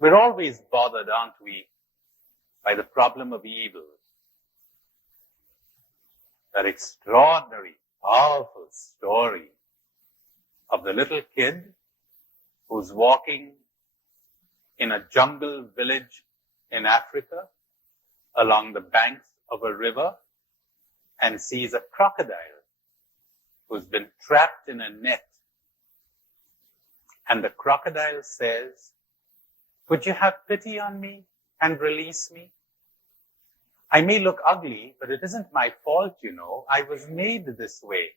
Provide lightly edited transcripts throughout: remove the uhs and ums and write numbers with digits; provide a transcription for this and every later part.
We're always bothered, aren't we, by the problem of evil. That extraordinary, powerful story of the little kid who's walking in a jungle village in Africa along the banks of a river and sees a crocodile who's been trapped in a net. And the crocodile says, "Would you have pity on me and release me? I may look ugly, but it isn't my fault, you know. I was made this way.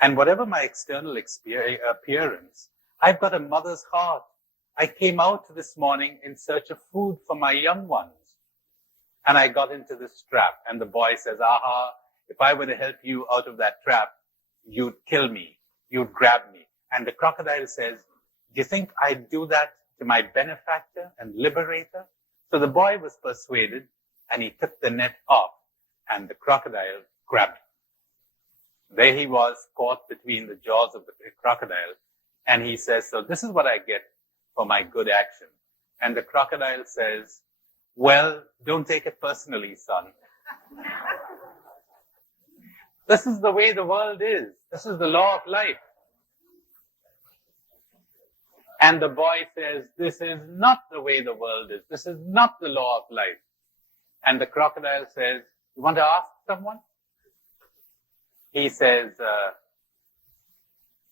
And whatever my external appearance, I've got a mother's heart. I came out this morning in search of food for my young ones. And I got into this trap." And the boy says, "Aha, if I were to help you out of that trap, you'd kill me. You'd grab me." And the crocodile says, "Do you think I'd do that to my benefactor and liberator?" So the boy was persuaded, and he took the net off, and the crocodile grabbed him. There he was, caught between the jaws of the crocodile, and he says, "So this is what I get for my good action." And the crocodile says, "Well, don't take it personally, son. This is the way the world is. This is the law of life." And the boy says, "This is not the way the world is. This is not the law of life." And the crocodile says, "You want to ask someone?" He says,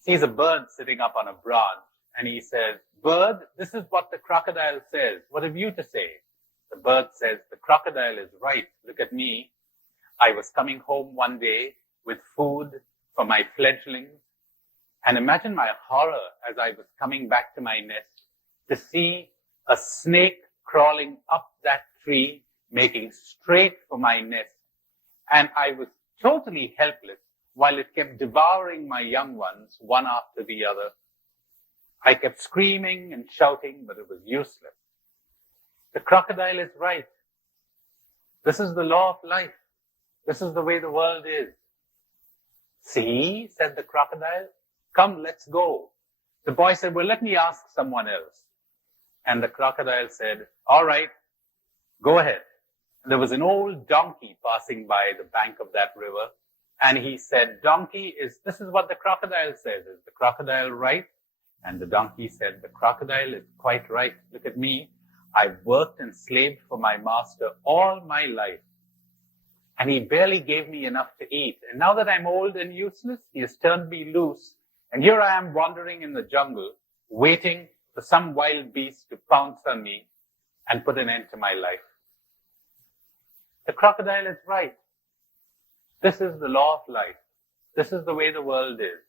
sees a bird sitting up on a branch, and he says, "Bird, this is what the crocodile says. What have you to say?" The bird says, "The crocodile is right. Look at me. I was coming home one day with food for my fledglings, and imagine my horror as I was coming back to my nest to see a snake crawling up that tree, making straight for my nest. And I was totally helpless while it kept devouring my young ones, one after the other. I kept screaming and shouting, but it was useless. The crocodile is right. This is the law of life. This is the way the world is." "See," said the crocodile, "come, let's go." The boy said, "Well, let me ask someone else." And the crocodile said, "All right, go ahead." There was an old donkey passing by the bank of that river, and he said, "Donkey, this is what the crocodile says. Is the crocodile right?" And the donkey said, "The crocodile is quite right. Look at me. I've worked and slaved for my master all my life, and he barely gave me enough to eat. And now that I'm old and useless, he has turned me loose. And here I am wandering in the jungle, waiting for some wild beast to pounce on me and put an end to my life. The crocodile is right. This is the law of life. This is the way the world is."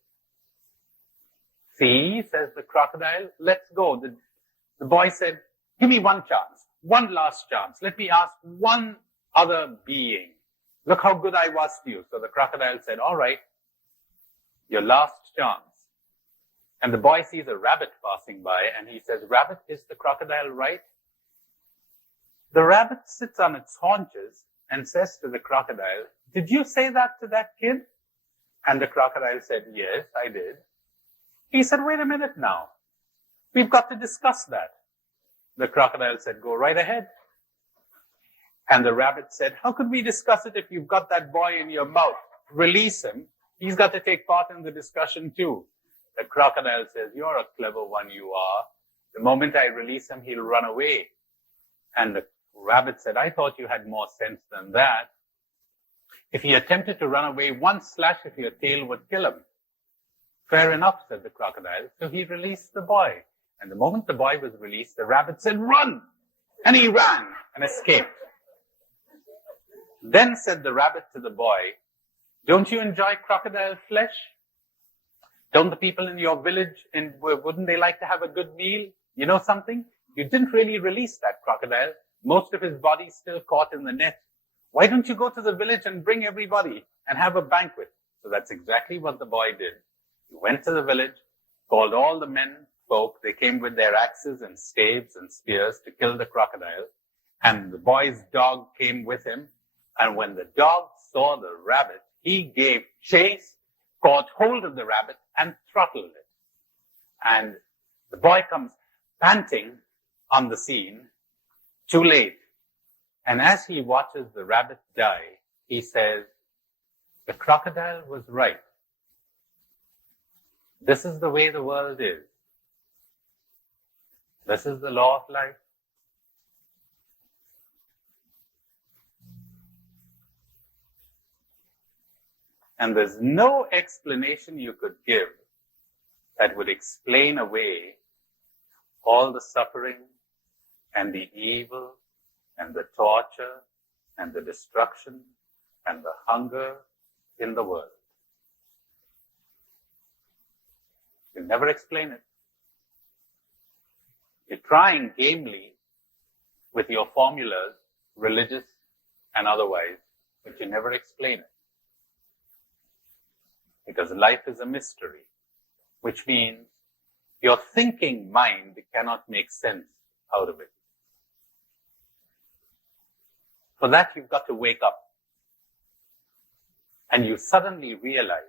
"See," says the crocodile, "let's go." The boy said, "Give me one chance, one last chance. Let me ask one other being. Look how good I was to you." So the crocodile said, "All right, your last chance." And the boy sees a rabbit passing by, and he says, "Rabbit, is the crocodile right?" The rabbit sits on its haunches and says to the crocodile, "Did you say that to that kid?" And the crocodile said, "Yes, I did." He said, "Wait a minute now. We've got to discuss that." The crocodile said, "Go right ahead." And the rabbit said, "How could we discuss it if you've got that boy in your mouth? Release him. He's got to take part in the discussion too." The crocodile says, "You're a clever one, you are. The moment I release him, he'll run away." And the rabbit said, "I thought you had more sense than that. If he attempted to run away, one slash of your tail would kill him." "Fair enough," said the crocodile. So he released the boy. And the moment the boy was released, the rabbit said, "Run!" And he ran and escaped. Then said the rabbit to the boy, "Don't you enjoy crocodile flesh? Don't the people in your village, wouldn't they like to have a good meal? You know something? You didn't really release that crocodile. Most of his body's still caught in the net. Why don't you go to the village and bring everybody and have a banquet?" So that's exactly what the boy did. He went to the village, called all the men folk. They came with their axes and staves and spears to kill the crocodile. And the boy's dog came with him. And when the dog saw the rabbit, he gave chase, caught hold of the rabbit, and throttled it. And the boy comes panting on the scene, too late. And as he watches the rabbit die, he says, the crocodile was right. This is the way the world is. This is the law of life. And there's no explanation you could give that would explain away all the suffering and the evil and the torture and the destruction and the hunger in the world. You never explain it. You're trying gamely with your formulas, religious and otherwise, but you never explain it. Because life is a mystery, which means your thinking mind cannot make sense out of it. For that, you've got to wake up. And you suddenly realize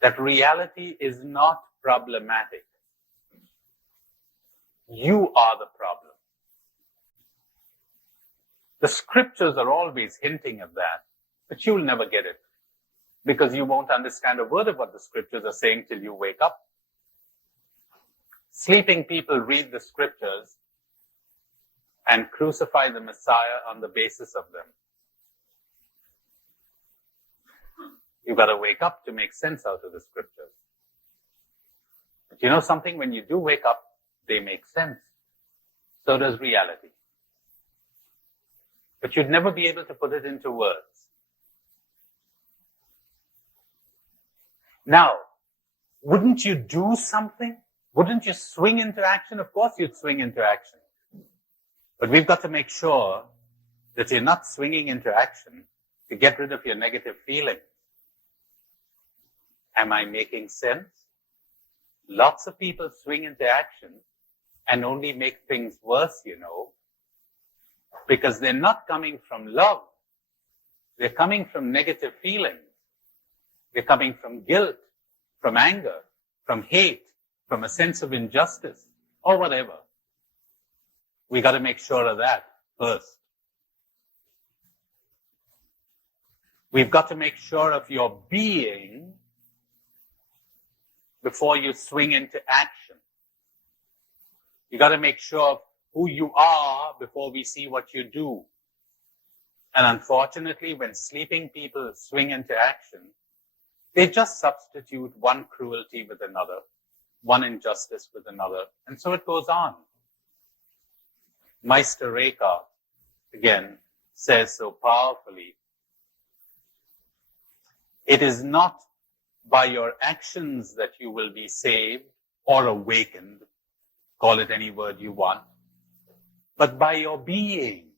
that reality is not problematic. You are the problem. The scriptures are always hinting at that, but you'll never get it. Because you won't understand a word of what the scriptures are saying till you wake up. Sleeping people read the scriptures and crucify the Messiah on the basis of them. You've got to wake up to make sense out of the scriptures. But you know something? When you do wake up, they make sense. So does reality. But you'd never be able to put it into words. Now, wouldn't you do something? Wouldn't you swing into action? Of course you'd swing into action. But we've got to make sure that you're not swinging into action to get rid of your negative feelings. Am I making sense? Lots of people swing into action and only make things worse, you know, because they're not coming from love. They're coming from negative feelings. They're coming from guilt, from anger, from hate, from a sense of injustice, or whatever. We got to make sure of that first. We've got to make sure of your being before you swing into action. You got to make sure of who you are before we see what you do. And unfortunately, when sleeping people swing into action, they just substitute one cruelty with another, one injustice with another, and so it goes on. Meister Reka, again, says so powerfully, it is not by your actions that you will be saved or awakened, call it any word you want, but by your being.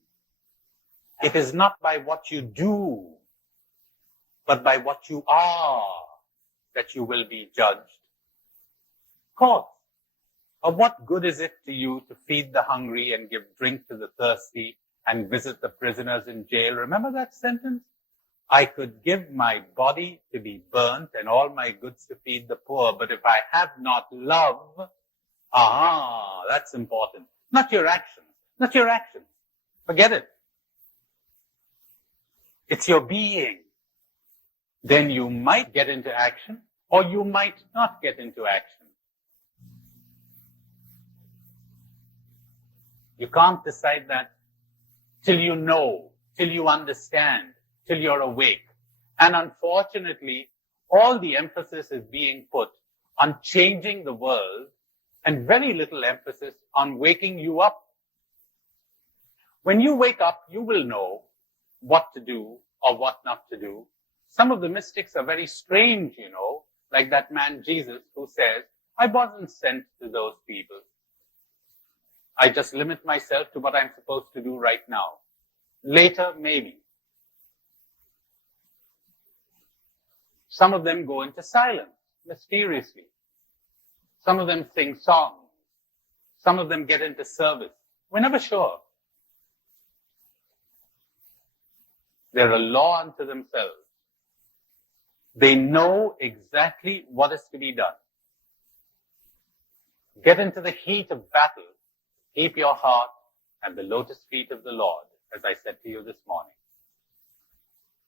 It is not by what you do, but by what you are that you will be judged. Of course. Of what good is it to you to feed the hungry and give drink to the thirsty and visit the prisoners in jail? Remember that sentence? I could give my body to be burnt and all my goods to feed the poor, but if I have not love, that's important. Not your actions. Not your actions. Forget it. It's your being. Then you might get into action, or you might not get into action. You can't decide that till you know, till you understand, till you're awake. And unfortunately, all the emphasis is being put on changing the world and very little emphasis on waking you up. When you wake up, you will know what to do or what not to do. Some of the mystics are very strange, you know, like that man Jesus who says, I wasn't sent to those people. I just limit myself to what I'm supposed to do right now. Later, maybe. Some of them go into silence, mysteriously. Some of them sing songs. Some of them get into service. We're never sure. They're a law unto themselves. They know exactly what is to be done. Get into the heat of battle Keep your heart at the lotus feet of the Lord, as I said to you this morning.